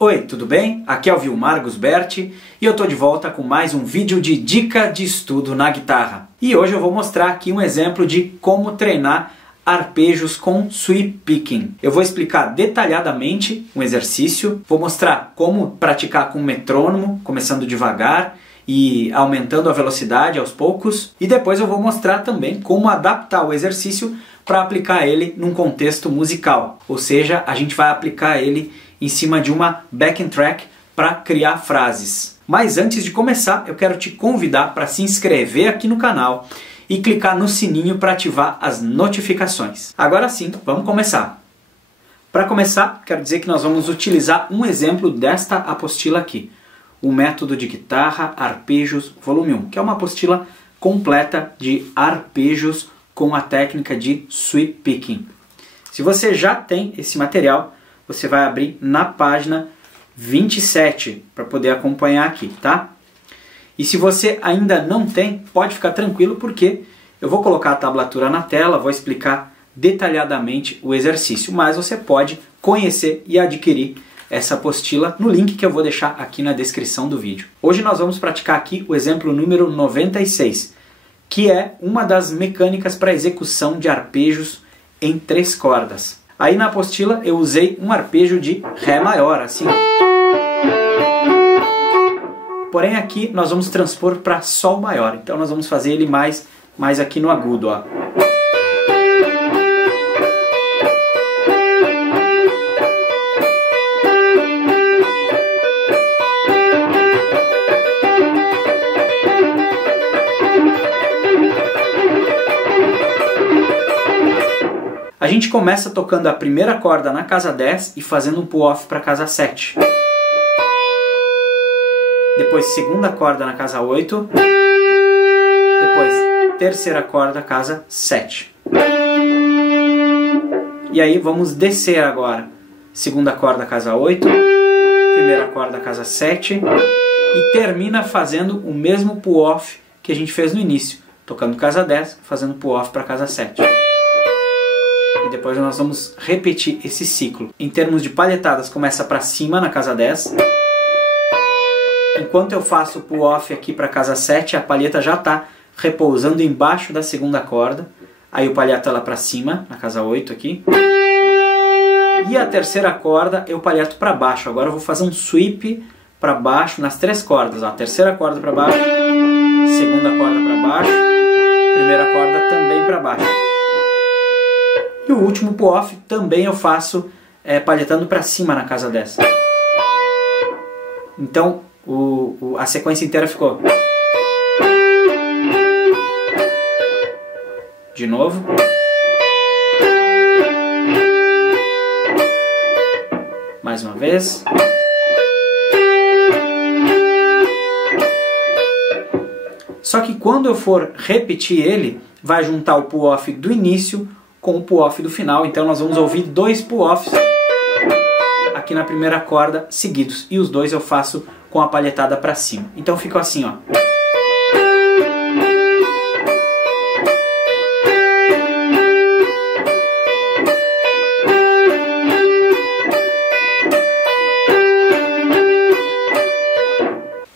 Oi, tudo bem? Aqui é o Vilmar Gusberti e eu tô de volta com mais um vídeo de dica de estudo na guitarra. E hoje eu vou mostrar aqui um exemplo de como treinar arpejos com sweep picking. Eu vou explicar detalhadamente um exercício, vou mostrar como praticar com metrônomo, começando devagar e aumentando a velocidade aos poucos. E depois eu vou mostrar também como adaptar o exercício para aplicar ele num contexto musical. Ou seja, a gente vai aplicar ele em cima de uma backing track para criar frases. Mas antes de começar, eu quero te convidar para se inscrever aqui no canal e clicar no sininho para ativar as notificações. Agora sim, vamos começar. Para começar, quero dizer que nós vamos utilizar um exemplo desta apostila aqui, o método de guitarra arpejos volume 1, que é uma apostila completa de arpejos com a técnica de sweep picking. Se você já tem esse material, você vai abrir na página 27 para poder acompanhar aqui, tá? E se você ainda não tem, pode ficar tranquilo porque eu vou colocar a tablatura na tela, vou explicar detalhadamente o exercício, mas você pode conhecer e adquirir essa apostila no link que eu vou deixar aqui na descrição do vídeo. Hoje nós vamos praticar aqui o exemplo número 96, que é uma das mecânicas para execução de arpejos em 3 cordas. Aí na apostila eu usei um arpejo de Ré maior, assim. Porém aqui nós vamos transpor para Sol maior, então nós vamos fazer ele mais aqui no agudo, ó. A gente começa tocando a primeira corda na casa 10 e fazendo um pull-off para a casa 7. Depois segunda corda na casa 8. Depois terceira corda, casa 7. E aí vamos descer agora. Segunda corda, casa 8. Primeira corda, casa 7. E termina fazendo o mesmo pull-off que a gente fez no início. Tocando casa 10, fazendo pull-off para casa 7. E depois nós vamos repetir esse ciclo. Em termos de palhetadas, começa para cima na casa 10. Enquanto eu faço o pull-off aqui para casa 7, a palheta já está repousando embaixo da segunda corda. Aí eu palheto ela para cima, na casa 8 aqui. E a terceira corda eu palheto para baixo. Agora eu vou fazer um sweep para baixo nas 3 cordas. A terceira corda para baixo, segunda corda para baixo, primeira corda também para baixo. E o último pull-off também eu faço palhetando para cima na casa 10. Então a sequência inteira ficou. De novo. Mais uma vez. Só que quando eu for repetir ele, vai juntar o pull-off do início com o pull-off do final, então nós vamos ouvir 2 pull-offs aqui na primeira corda seguidos, e os 2 eu faço com a palhetada para cima. Então ficou assim, ó.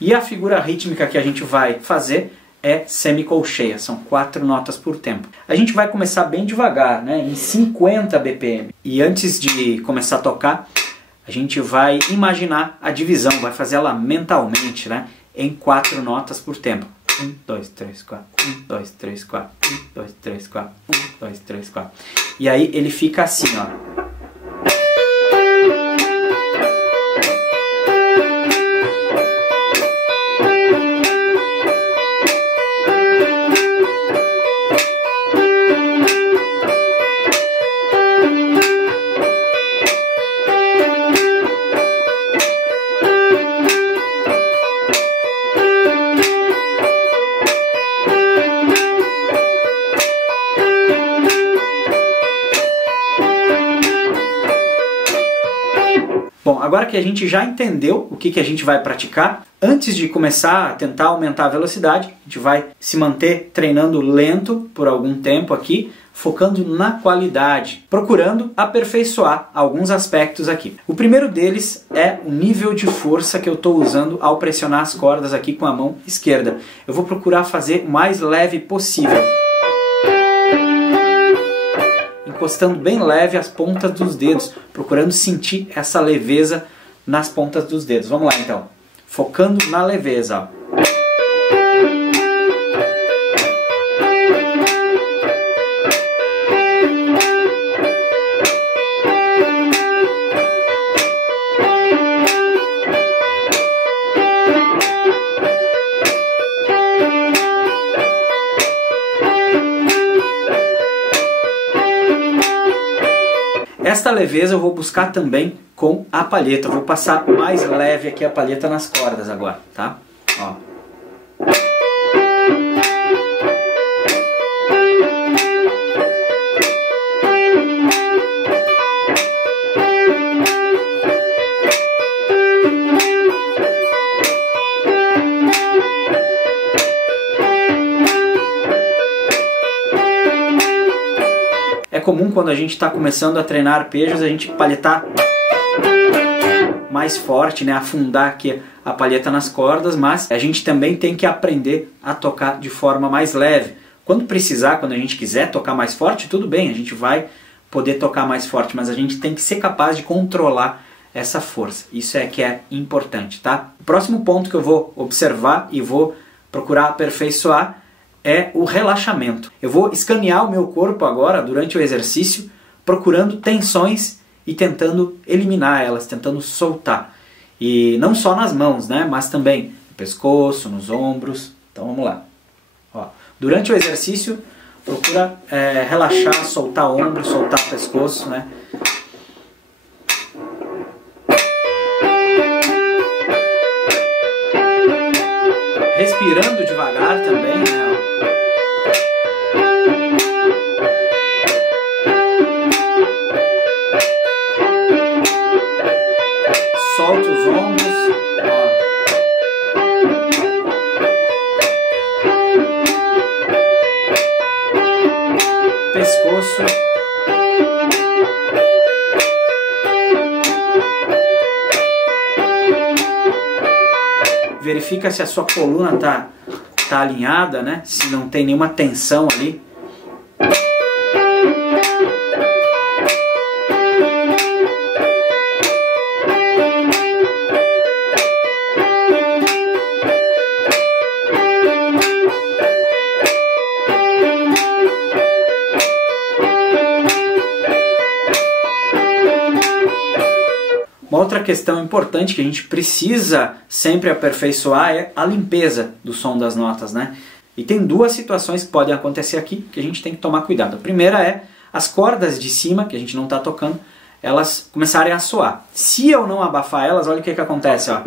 E a figura rítmica que a gente vai fazer é semicolcheia, são 4 notas por tempo. A gente vai começar bem devagar, né, em 50 BPM. E antes de começar a tocar, a gente vai imaginar a divisão, vai fazer ela mentalmente, né, em 4 notas por tempo. 1, 2, 3, 4, 1, 2, 3, 4, 1, 2, 3, 4, 1, 2, 3, 4. E aí ele fica assim, ó. Bom, agora que a gente já entendeu o que a gente vai praticar, antes de começar a tentar aumentar a velocidade, a gente vai se manter treinando lento por algum tempo aqui, focando na qualidade, procurando aperfeiçoar alguns aspectos aqui. O primeiro deles é o nível de força que eu estou usando ao pressionar as cordas aqui com a mão esquerda. Eu vou procurar fazer o mais leve possível, encostando bem leve as pontas dos dedos, procurando sentir essa leveza nas pontas dos dedos. Vamos lá então, focando na leveza, ó. Esta leveza eu vou buscar também com a palheta. Eu vou passar mais leve aqui a palheta nas cordas agora, tá? Ó. É comum quando a gente está começando a treinar arpejos a gente palhetar mais forte, né? Afundar aqui a palheta nas cordas, mas a gente também tem que aprender a tocar de forma mais leve. Quando precisar, quando a gente quiser tocar mais forte, tudo bem, a gente vai poder tocar mais forte, mas a gente tem que ser capaz de controlar essa força. Isso é que é importante, tá? O próximo ponto que eu vou observar e vou procurar aperfeiçoar é o relaxamento. Eu vou escanear o meu corpo agora durante o exercício, procurando tensões e tentando eliminar elas, tentando soltar. E não só nas mãos, né, mas também no pescoço, nos ombros. Então vamos lá. Ó, durante o exercício, procura relaxar, soltar ombro, soltar pescoço, né? Respirando devagar também, né? Solta os ombros, ó. Pescoço. Verifica se a sua coluna tá alinhada, né? Se não tem nenhuma tensão ali. Uma outra questão importante que a gente precisa sempre aperfeiçoar é a limpeza do som das notas, né? E tem duas situações que podem acontecer aqui que a gente tem que tomar cuidado. A primeira é as cordas de cima, que a gente não está tocando, elas começarem a soar. Se eu não abafar elas, olha o que acontece, ó.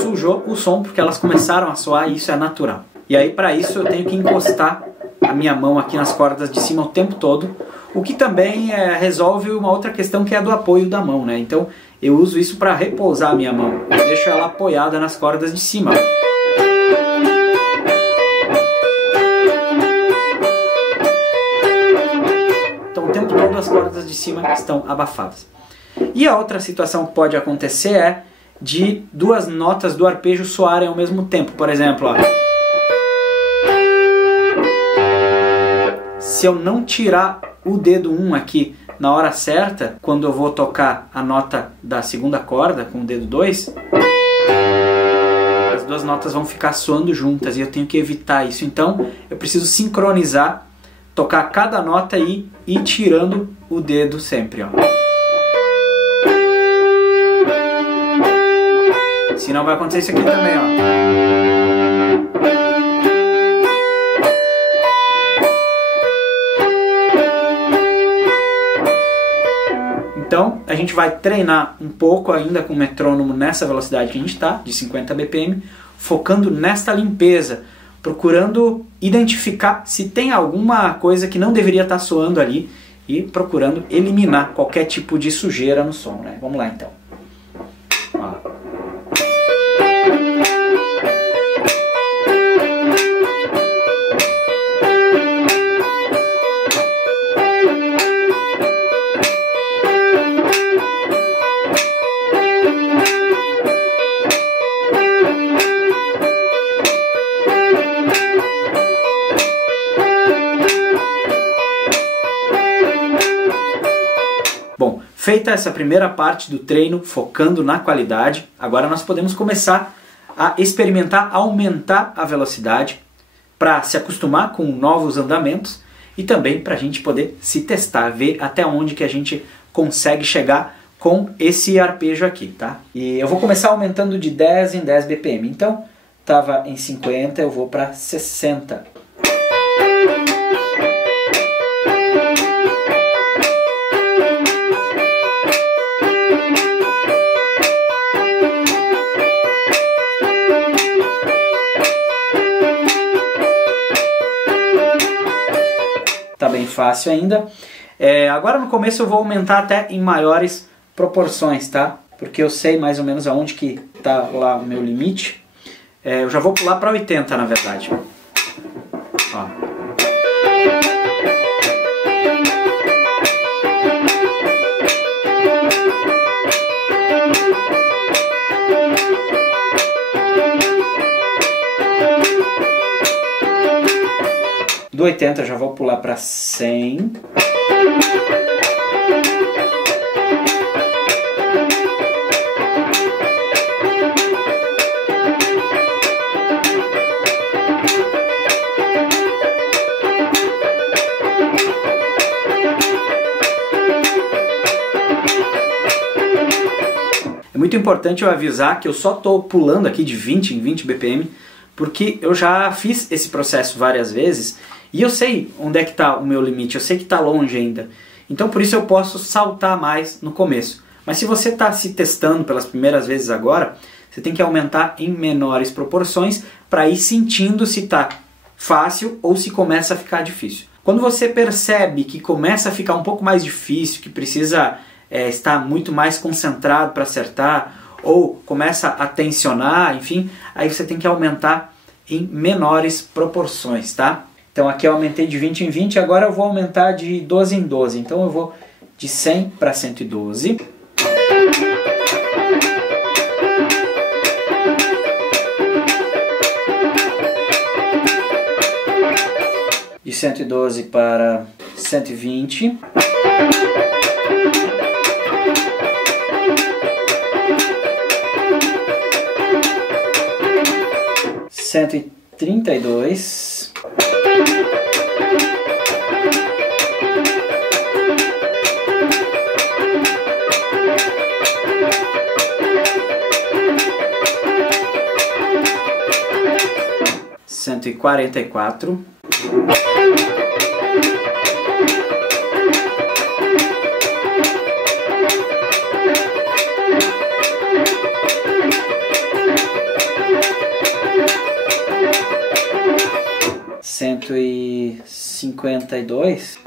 Sujou o som porque elas começaram a soar e isso é natural. E aí para isso eu tenho que encostar a minha mão aqui nas cordas de cima o tempo todo, o que também resolve uma outra questão que é a do apoio da mão, né? Então eu uso isso para repousar a minha mão, eu deixo ela apoiada nas cordas de cima. Então o tempo todo as cordas de cima estão abafadas. E a outra situação que pode acontecer é de duas notas do arpejo soarem ao mesmo tempo, por exemplo, ó. Se eu não tirar o dedo 1 aqui na hora certa, quando eu vou tocar a nota da segunda corda com o dedo 2, as duas notas vão ficar soando juntas e eu tenho que evitar isso. Então eu preciso sincronizar, tocar cada nota e ir tirando o dedo sempre, ó. Senão vai acontecer isso aqui também, ó. Então a gente vai treinar um pouco ainda com o metrônomo nessa velocidade que a gente está, de 50 BPM, focando nesta limpeza, procurando identificar se tem alguma coisa que não deveria estar soando ali e procurando eliminar qualquer tipo de sujeira no som, né? Vamos lá então. Ó. Feita essa primeira parte do treino, focando na qualidade, agora nós podemos começar a experimentar, aumentar a velocidade para se acostumar com novos andamentos e também para a gente poder se testar, ver até onde que a gente consegue chegar com esse arpejo aqui, tá? E eu vou começar aumentando de 10 em 10 BPM. Então, estava em 50, eu vou para 60. Tá bem fácil ainda. Agora no começo eu vou aumentar até em maiores proporções, tá? Porque eu sei mais ou menos aonde que tá lá o meu limite. Eu já vou pular para 80 na verdade. Ó. Do 80 eu já vou pular para 100. É muito importante eu avisar que eu só estou pulando aqui de 20 em 20 BPM porque eu já fiz esse processo várias vezes e eu sei onde é que está o meu limite, eu sei que está longe ainda. Então por isso eu posso saltar mais no começo. Mas se você está se testando pelas primeiras vezes agora, você tem que aumentar em menores proporções para ir sentindo se está fácil ou se começa a ficar difícil. Quando você percebe que começa a ficar um pouco mais difícil, que precisa estar muito mais concentrado para acertar, ou começa a tensionar, enfim, aí você tem que aumentar em menores proporções, tá? Então aqui eu aumentei de 20 em 20, agora eu vou aumentar de 12 em 12. Então eu vou de 100 para 112. De 112 para 120. Cento e 32. Cento e 44. Cento e 52.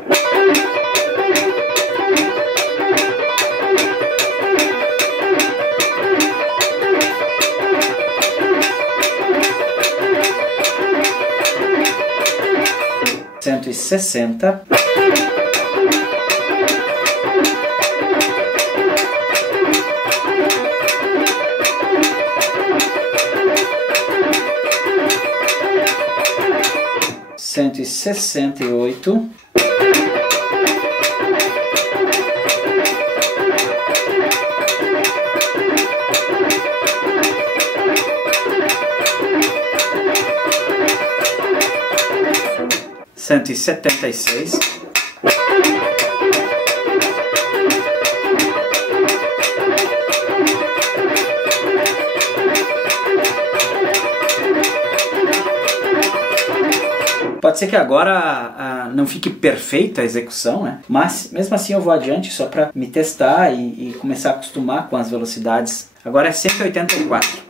Cento e 60. Cento e 68. Cento e 76. Pode ser que agora não fique perfeita a execução, né? Mas mesmo assim eu vou adiante só para me testar e começar a acostumar com as velocidades. Agora é 184.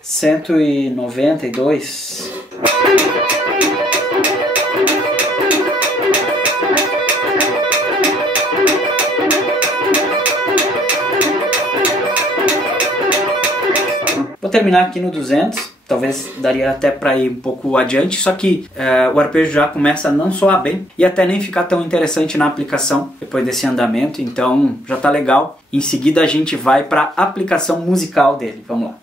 Cento e 92. Vou terminar aqui no 200. talvez daria até para ir um pouco adiante, só que o arpejo já começa a não soar bem e até nem ficar tão interessante na aplicação depois desse andamento, então já tá legal. Em seguida a gente vai para a aplicação musical dele, vamos lá.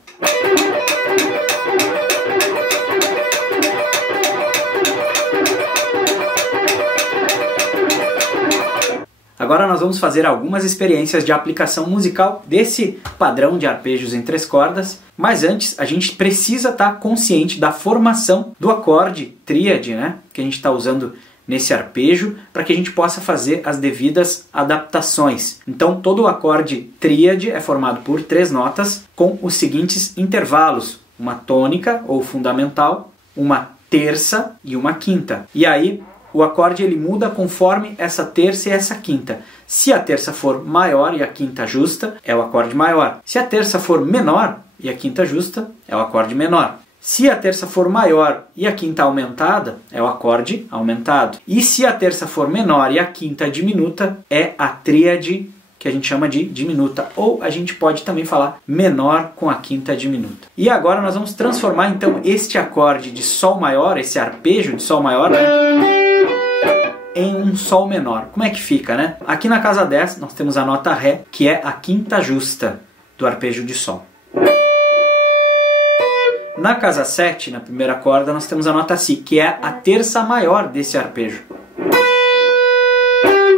Agora nós vamos fazer algumas experiências de aplicação musical desse padrão de arpejos em 3 cordas, mas antes a gente precisa estar consciente da formação do acorde tríade, né, que a gente está usando nesse arpejo, para que a gente possa fazer as devidas adaptações. Então todo o acorde tríade é formado por 3 notas com os seguintes intervalos: uma tônica ou fundamental, uma terça e uma quinta. E aí o acorde ele muda conforme essa terça e essa quinta. Se a terça for maior e a quinta justa, é o acorde maior. Se a terça for menor e a quinta justa, é o acorde menor. Se a terça for maior e a quinta aumentada, é o acorde aumentado. E se a terça for menor e a quinta diminuta, é a tríade, que a gente chama de diminuta. Ou a gente pode também falar menor com a quinta diminuta. E agora nós vamos transformar então este acorde de Sol maior, esse arpejo de Sol maior, né, em um Sol menor. Como é que fica, né? Aqui na casa 10 nós temos a nota Ré, que é a quinta justa do arpejo de Sol. Na casa 7, na primeira corda, nós temos a nota Si, que é a terça maior desse arpejo.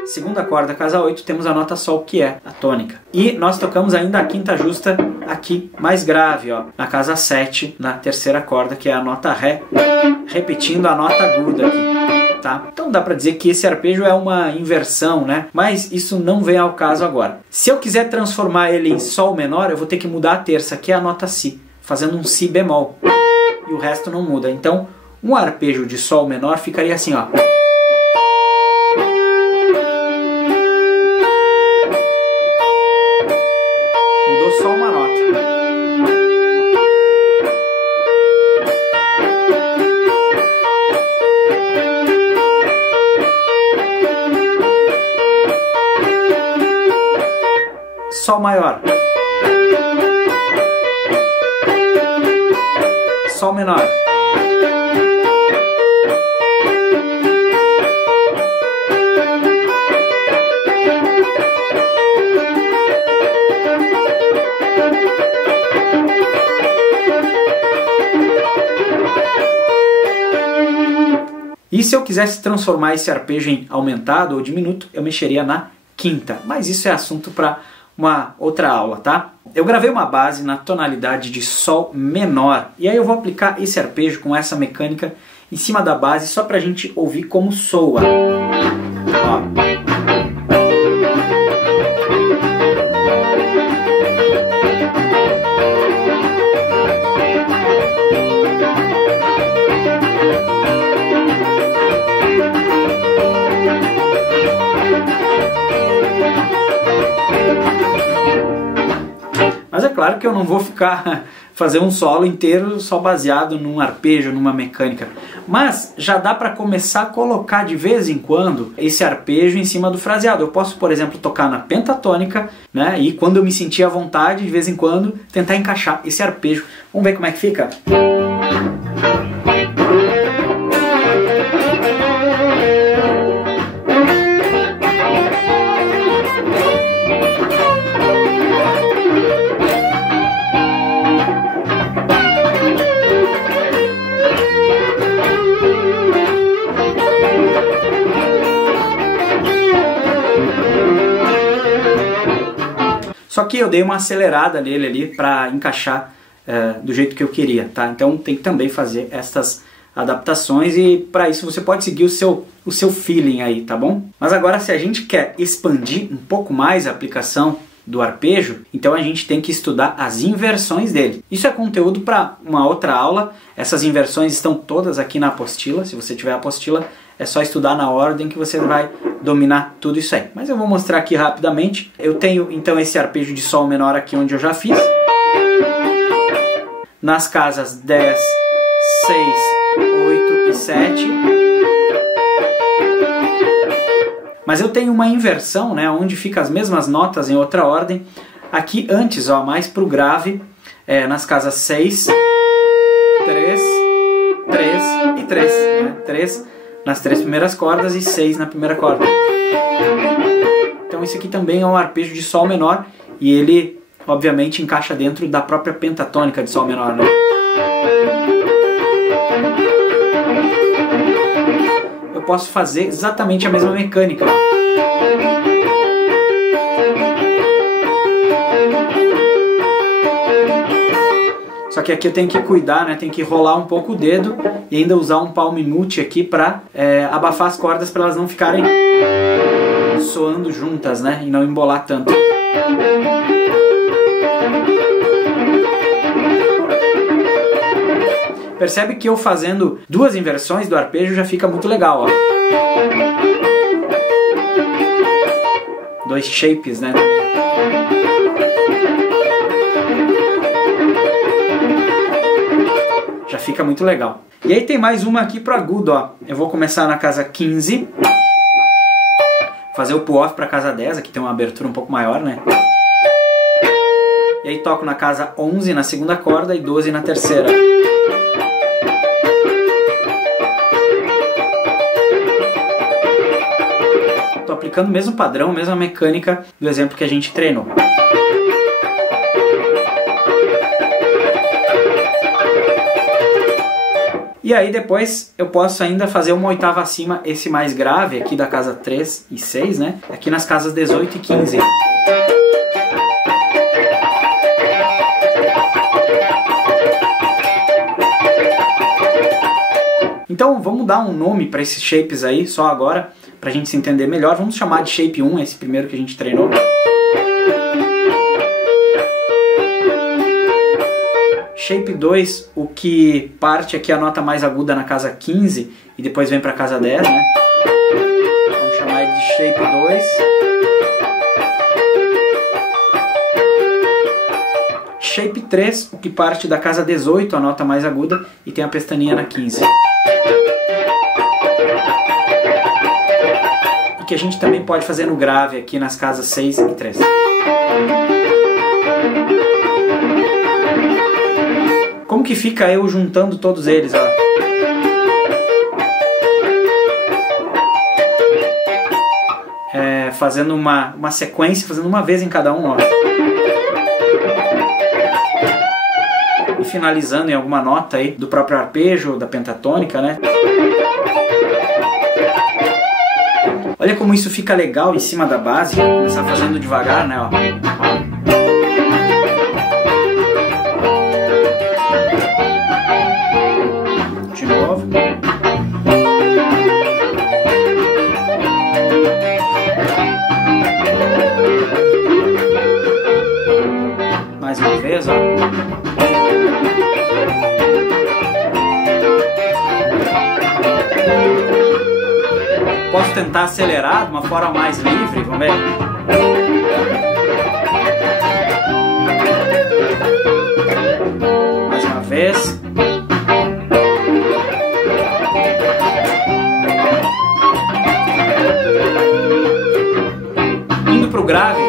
Segunda corda, casa 8, temos a nota Sol, que é a tônica. E nós tocamos ainda a quinta justa aqui, mais grave, ó, na casa 7, na terceira corda, que é a nota Ré, repetindo a nota aguda aqui. Tá? Então dá para dizer que esse arpejo é uma inversão, né? Mas isso não vem ao caso agora. Se eu quiser transformar ele em Sol menor, eu vou ter que mudar a terça, que é a nota Si, fazendo um Si bemol. E o resto não muda. Então, um arpejo de Sol menor ficaria assim, ó. Mudou só uma nota. Sol maior, Sol menor, e se eu quisesse transformar esse arpejo em aumentado ou diminuto, eu mexeria na quinta, mas isso é assunto para uma outra aula, tá? Eu gravei uma base na tonalidade de Sol menor e aí eu vou aplicar esse arpejo com essa mecânica em cima da base só pra gente ouvir como soa. Ó. Mas é claro que eu não vou ficar fazer um solo inteiro só baseado num arpejo, numa mecânica. Mas já dá para começar a colocar de vez em quando esse arpejo em cima do fraseado. Eu posso, por exemplo, tocar na pentatônica, né? E quando eu me sentir à vontade, de vez em quando, tentar encaixar esse arpejo. Vamos ver como é que fica? Só que eu dei uma acelerada nele ali para encaixar do jeito que eu queria, tá? Então tem que também fazer essas adaptações e para isso você pode seguir o seu feeling aí, tá bom? Mas agora se a gente quer expandir um pouco mais a aplicação do arpejo, então a gente tem que estudar as inversões dele. Isso é conteúdo para uma outra aula. Essas inversões estão todas aqui na apostila. Se você tiver a apostila, é só estudar na ordem que você vai dominar tudo isso aí. Mas eu vou mostrar aqui rapidamente. Eu tenho então esse arpejo de Sol menor aqui onde eu já fiz. Nas casas 10, 6, 8 e 7. Mas eu tenho uma inversão, né, onde fica as mesmas notas em outra ordem. Aqui antes, ó, mais para o grave, nas casas 6, 3, 3 e 3, né? 3 nas 3 primeiras cordas e 6 na primeira corda. Então esse aqui também é um arpejo de Sol menor e ele obviamente encaixa dentro da própria pentatônica de Sol menor, né? Eu posso fazer exatamente a mesma mecânica. Só que aqui eu tenho que cuidar, né? Tem que rolar um pouco o dedo e ainda usar um palm mute aqui para abafar as cordas para elas não ficarem soando juntas, né? E não embolar tanto. Percebe que eu fazendo duas inversões do arpejo já fica muito legal, ó. Dois shapes, né? Já fica muito legal. E aí tem mais uma aqui pro agudo, ó. Eu vou começar na casa 15, fazer o pull-off para casa 10, aqui tem uma abertura um pouco maior, né? E aí toco na casa 11 na segunda corda e 12 na terceira. Tô aplicando o mesmo padrão, mesma mecânica do exemplo que a gente treinou. E aí depois eu posso ainda fazer uma oitava acima, esse mais grave aqui da casa 3 e 6, né? Aqui nas casas 18 e 15. Então vamos dar um nome para esses shapes aí, só agora, pra gente se entender melhor. Vamos chamar de shape 1, esse primeiro que a gente treinou. Shape 2, o que parte aqui a nota mais aguda na casa 15 e depois vem para a casa 10, né? Vamos chamar ele de Shape 2. Shape 3, o que parte da casa 18, a nota mais aguda, e tem a pestaninha na 15. E que a gente também pode fazer no grave aqui nas casas 6 e 3. Como que fica eu juntando todos eles, ó? Fazendo uma sequência, fazendo uma vez em cada um, ó. E finalizando em alguma nota aí do próprio arpejo, da pentatônica, né? Olha como isso fica legal em cima da base. Vou começar fazendo devagar, né, ó. De novo. Mais uma vez, ó. Posso tentar acelerar de uma forma mais livre, vamos ver? Mais uma vez. Indo pro grave.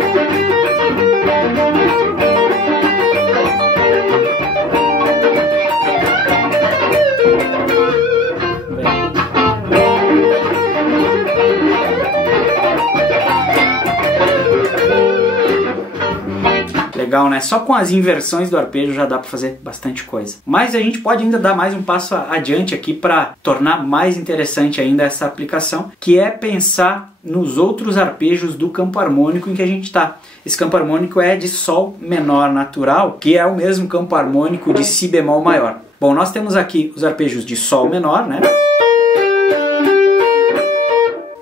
Legal, né? Só com as inversões do arpejo já dá para fazer bastante coisa. Mas a gente pode ainda dar mais um passo adiante aqui para tornar mais interessante ainda essa aplicação, que é pensar nos outros arpejos do campo harmônico em que a gente está. Esse campo harmônico é de Sol menor natural, que é o mesmo campo harmônico de Si bemol maior. Bom, nós temos aqui os arpejos de Sol menor, né?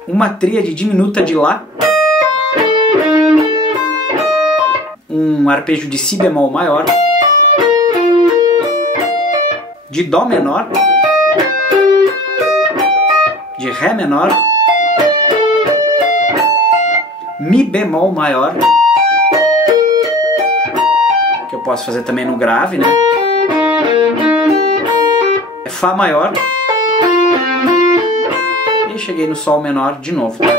Uma tríade diminuta de Lá, um arpejo de Si bemol maior, de Dó menor, de Ré menor, Mi bemol maior, que eu posso fazer também no grave, né? Fá maior, e cheguei no Sol menor de novo, tá?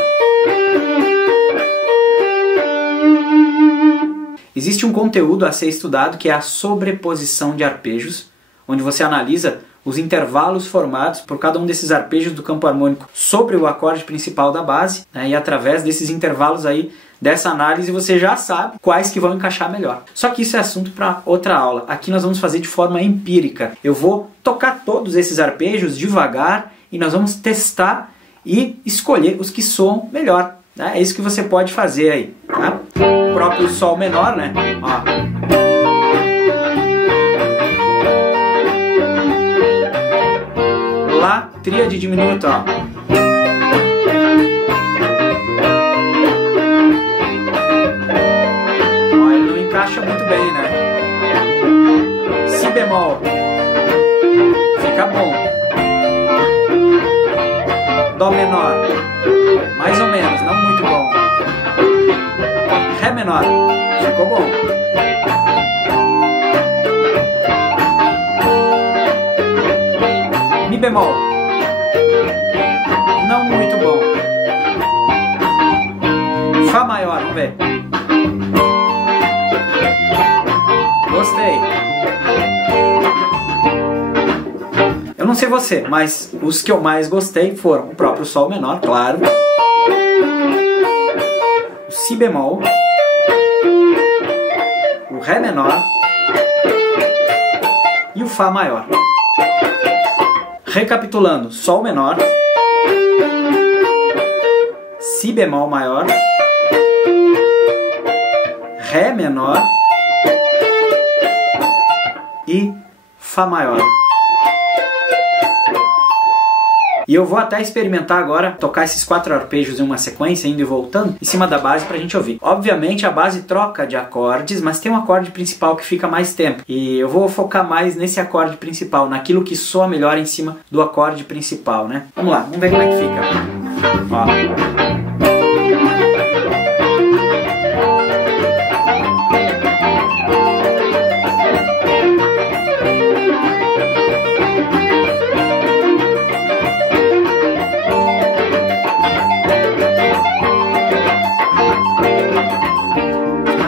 Existe um conteúdo a ser estudado que é a sobreposição de arpejos, onde você analisa os intervalos formados por cada um desses arpejos do campo harmônico sobre o acorde principal da base, né? E através desses intervalos aí, dessa análise, você já sabe quais que vão encaixar melhor. Só que isso é assunto para outra aula. Aqui nós vamos fazer de forma empírica. Eu vou tocar todos esses arpejos devagar e nós vamos testar e escolher os que soam melhor. Né? É isso que você pode fazer aí. Tá? O próprio Sol menor, né? Ó. Lá, tríade diminuta, ó. Ó, ele não encaixa muito bem, né? Si bemol. Fica bom. Dó menor. Mais ou menos, não muito bom. Ré menor. Ficou bom. Mi bemol. Não muito bom. Fá maior, vamos ver. Gostei. Eu não sei você, mas os que eu mais gostei foram o próprio Sol menor, claro. O Si bemol. O Ré menor. E o Fá maior. Recapitulando, Sol menor, Si bemol maior, Ré menor e Fá maior. E eu vou até experimentar agora tocar esses 4 arpejos em uma sequência, indo e voltando, em cima da base pra gente ouvir. Obviamente a base troca de acordes, mas tem um acorde principal que fica mais tempo. E eu vou focar mais nesse acorde principal, naquilo que soa melhor em cima do acorde principal, né? Vamos lá, vamos ver como é que fica. Ó.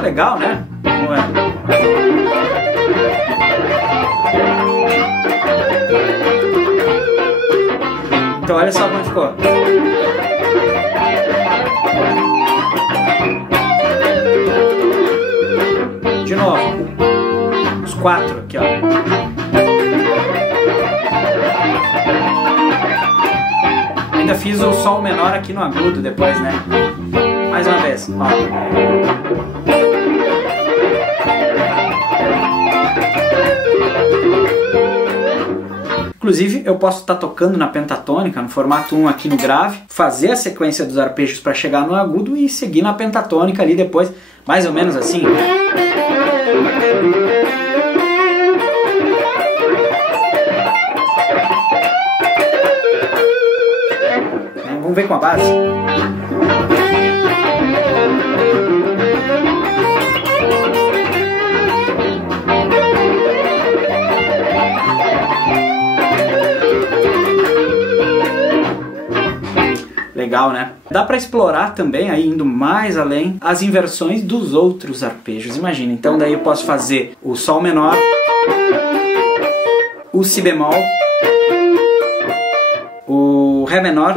Legal, né? Não é? Então olha só como ficou. De novo. Os 4 aqui, ó. Ainda fiz o Sol menor aqui no agudo depois, né? Mais uma vez, ó. Inclusive, eu posso estar tocando na pentatônica, no formato 1 aqui no grave, fazer a sequência dos arpejos para chegar no agudo e seguir na pentatônica ali depois, mais ou menos assim. Vamos ver com a base. Legal, né? Dá para explorar também, aí indo mais além, as inversões dos outros arpejos. Imagina, então daí eu posso fazer o Sol menor, o Si bemol, o Ré menor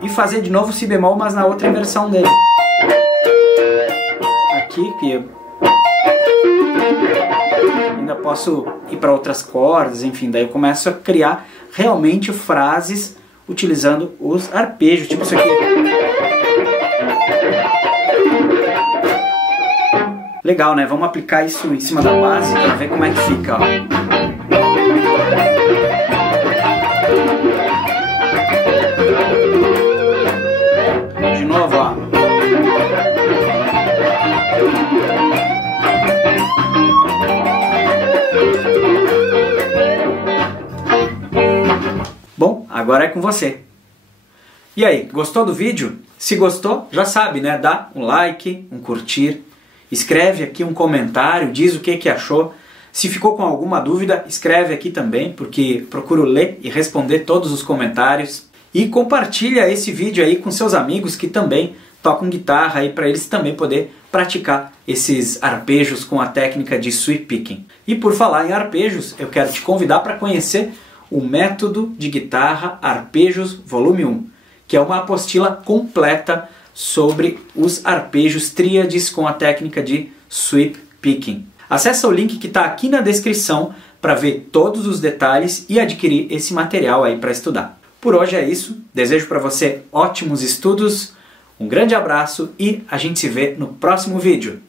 e fazer de novo o Si bemol, mas na outra inversão dele. Aqui, que eu ainda posso ir para outras cordas, enfim, daí eu começo a criar realmente frases utilizando os arpejos, tipo isso aqui. Legal, né? Vamos aplicar isso em cima da base para ver como é que fica, ó. De novo, ó. Bom, agora é com você. E aí, gostou do vídeo? Se gostou, já sabe, né? Dá um like, um curtir, escreve aqui um comentário, diz o que achou. Se ficou com alguma dúvida, escreve aqui também, porque procuro ler e responder todos os comentários. E compartilha esse vídeo aí com seus amigos que também tocam guitarra e para eles também poder praticar esses arpejos com a técnica de sweep picking. E por falar em arpejos, eu quero te convidar para conhecer o Método de Guitarra Arpejos Volume 1, que é uma apostila completa sobre os arpejos tríades com a técnica de sweep picking. Acesse o link que está aqui na descrição para ver todos os detalhes e adquirir esse material aí para estudar. Por hoje é isso, desejo para você ótimos estudos, um grande abraço e a gente se vê no próximo vídeo.